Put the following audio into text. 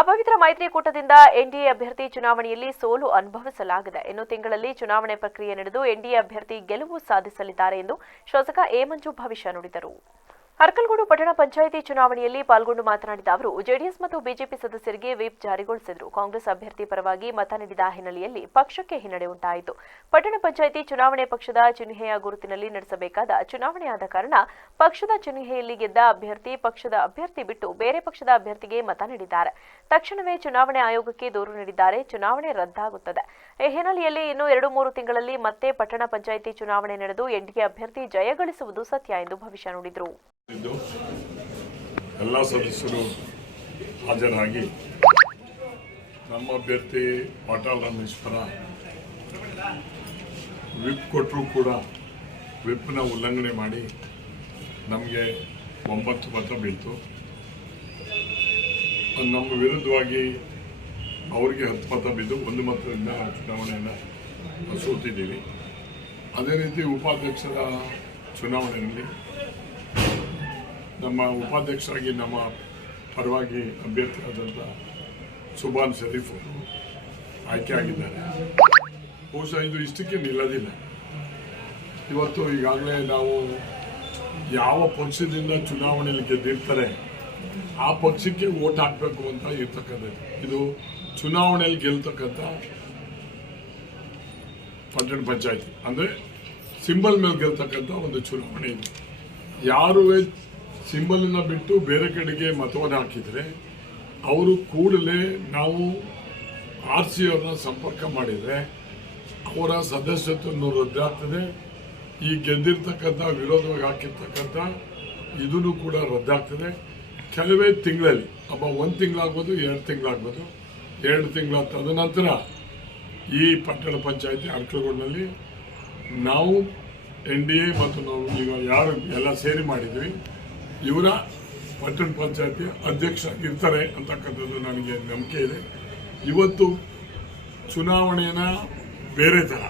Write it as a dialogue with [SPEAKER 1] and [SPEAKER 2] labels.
[SPEAKER 1] ಅಪವಿತ್ರ ಮೈತ್ರಿಕೂಟದಿಂದ ಎನ್ಡಿಎ ಅಭ್ಯರ್ಥಿ ಚುನಾವಣೆಯಲ್ಲಿ ಸೋಲು ಅನುಭವಿಸಲಾಗಿದೆ. ಇನ್ನು ತಿಂಗಳಲ್ಲಿ ಚುನಾವಣೆ ಪ್ರಕ್ರಿಯೆ ನಡೆದು ಎನ್ಡಿಎ ಅಭ್ಯರ್ಥಿ ಗೆಲುವು ಸಾಧಿಸಲಿದ್ದಾರೆ ಎಂದು ಶಾಸಕ ಎ ಭವಿಷ್ಯ ನುಡಿದರು. ಅರ್ಕಲ್ಗೂಡು ಪಟ್ಟಣ ಪಂಚಾಯಿತಿ ಚುನಾವಣೆಯಲ್ಲಿ ಪಾಲ್ಗೊಂಡು ಮಾತನಾಡಿದ ಅವರು, ಜೆಡಿಎಸ್ ಮತ್ತು ಬಿಜೆಪಿ ಸದಸ್ಯರಿಗೆ ವಿಪ್ ಜಾರಿಗೊಳಿಸಿದರು. ಕಾಂಗ್ರೆಸ್ ಅಭ್ಯರ್ಥಿ ಪರವಾಗಿ ಮತ ನೀಡಿದ ಹಿನ್ನೆಲೆಯಲ್ಲಿ ಪಕ್ಷಕ್ಕೆ ಹಿನ್ನಡೆ ಉಂಟಾಯಿತು. ಪಟ್ಟಣ ಪಂಚಾಯಿತಿ ಚುನಾವಣೆ ಪಕ್ಷದ ಚಿಹ್ನೆಯ ಗುರುತಿನಲ್ಲಿ ನಡೆಸಬೇಕಾದ ಚುನಾವಣೆಯಾದ ಕಾರಣ ಪಕ್ಷದ ಚಿಹ್ನೆಯಲ್ಲಿ ಗೆದ್ದ ಅಭ್ಯರ್ಥಿ ಪಕ್ಷದ ಅಭ್ಯರ್ಥಿ ಬಿಟ್ಟು ಬೇರೆ ಪಕ್ಷದ ಅಭ್ಯರ್ಥಿಗೆ ಮತ ನೀಡಿದ್ದಾರೆ. ತಕ್ಷಣವೇ ಚುನಾವಣೆ ಆಯೋಗಕ್ಕೆ ದೂರು ನೀಡಿದ್ದಾರೆ. ಚುನಾವಣೆ ರದ್ದಾಗುತ್ತದೆ. ಈ ಹಿನ್ನೆಲೆಯಲ್ಲಿ ಇನ್ನು ಎರಡು ಮೂರು ತಿಂಗಳಲ್ಲಿ ಮತ್ತೆ ಪಟ್ಟಣ ಪಂಚಾಯಿತಿ ಚುನಾವಣೆ ನಡೆದು ಎನ್ಡಿಎ ಅಭ್ಯರ್ಥಿ ಜಯಗಳಿಸುವುದು ಸತ್ಯ ಎಂದು ಭವಿಷ್ಯ ನುಡಿದರು.
[SPEAKER 2] ಎಲ್ಲ ಸದಸ್ಯರು ಹಾಜರಾಗಿ ನಮ್ಮ ಅಭ್ಯರ್ಥಿ ಪಾಟಾಲ್ ರಮೇಶ್ ಪರ ವಿಪ್ ಕೊಟ್ಟರೂ ಕೂಡ ವಿಪ್ನ ಉಲ್ಲಂಘನೆ ಮಾಡಿ ನಮಗೆ ಒಂಬತ್ತು ಮತ ಬೀಳ್ತು. ನಮ್ಮ ವಿರುದ್ಧವಾಗಿ ಅವರಿಗೆ ಹತ್ತು ಮತ ಬಿದ್ದು ಒಂದು ಮತದಿಂದ ಚುನಾವಣೆಯನ್ನು ಸೋತಿದ್ದೀವಿ. ಅದೇ ರೀತಿ ಉಪಾಧ್ಯಕ್ಷರ ಚುನಾವಣೆಯಲ್ಲಿ ನಮ್ಮ ಉಪಾಧ್ಯಕ್ಷರಾಗಿ ನಮ್ಮ ಪರವಾಗಿ ಅಭ್ಯರ್ಥಿಯಾದಂಥ ಸುಬಾನ್ ಶರೀಫ್ ಅವರು ಆಯ್ಕೆ ಆಗಿದ್ದಾರೆ. ಬಹುಶಃ ಇದು ಇಷ್ಟಕ್ಕೆ ನಿಲ್ಲೋದಿಲ್ಲ. ಇವತ್ತು ಈಗಾಗಲೇ ನಾವು ಯಾವ ಪಕ್ಷದಿಂದ ಚುನಾವಣೆಯಲ್ಲಿ ಗೆದ್ದಿರ್ತಾರೆ, ಆ ಪಕ್ಷಕ್ಕೆ ಓಟ್ ಹಾಕಬೇಕು ಅಂತ ಇರ್ತಕ್ಕಂಥದ್ದು. ಇದು ಚುನಾವಣೆಯಲ್ಲಿ ಗೆಲ್ತಕ್ಕಂಥ ಪಟ್ಟಣ ಪಂಚಾಯತಿ. ಅಂದರೆ ಸಿಂಬಲ್ ಮೇಲೆ ಗೆಲ್ತಕ್ಕಂಥ ಒಂದು ಚುನಾವಣೆ ಇದು. ಯಾರು ಸಿಂಬಲನ್ನು ಬಿಟ್ಟು ಬೇರೆ ಕಡೆಗೆ ಮತವನ್ನು ಹಾಕಿದರೆ ಅವರು ಕೂಡಲೇ ನಾವು ಆರ್ ಸಿ ಅವ್ರನ್ನ ಸಂಪರ್ಕ ಮಾಡಿದರೆ ಅವರ ಸದಸ್ಯತ್ವವನ್ನು ರದ್ದಾಗ್ತದೆ ಈ ಗೆದ್ದಿರ್ತಕ್ಕಂಥ ವಿರೋಧವಾಗಿ ಹಾಕಿರ್ತಕ್ಕಂಥ ಇದೂ ಕೂಡ ರದ್ದಾಗ್ತದೆ ಕೆಲವೇ ತಿಂಗಳಲ್ಲಿ, ಅಬ್ಬ ಒಂದು ತಿಂಗಳಾಗ್ಬೋದು, ಎರಡು ತಿಂಗಳಾಗ್ಬೋದು, ಎರಡು ತಿಂಗಳ ತದನಂತರ ಈ ಪಟ್ಟಣ ಪಂಚಾಯತಿ ಅರ್ಕಲಗೂಡಿನಲ್ಲಿ ನಾವು ಎನ್ ಡಿ ಎ ಮತ್ತು ನಾವು ಈಗ ಯಾರು ಎಲ್ಲ ಸೇರಿ ಮಾಡಿದ್ವಿ. ಇವರ ಪಟ್ಟಣ ಪಂಚಾಯತಿ ಅಧ್ಯಕ್ಷ ಇರ್ತಾರೆ ಅಂತಕ್ಕಂಥದ್ದು ನನಗೆ ನಂಬಿಕೆ ಇದೆ. ಇವತ್ತು ಚುನಾವಣೆನ ಬೇರೆ ಥರ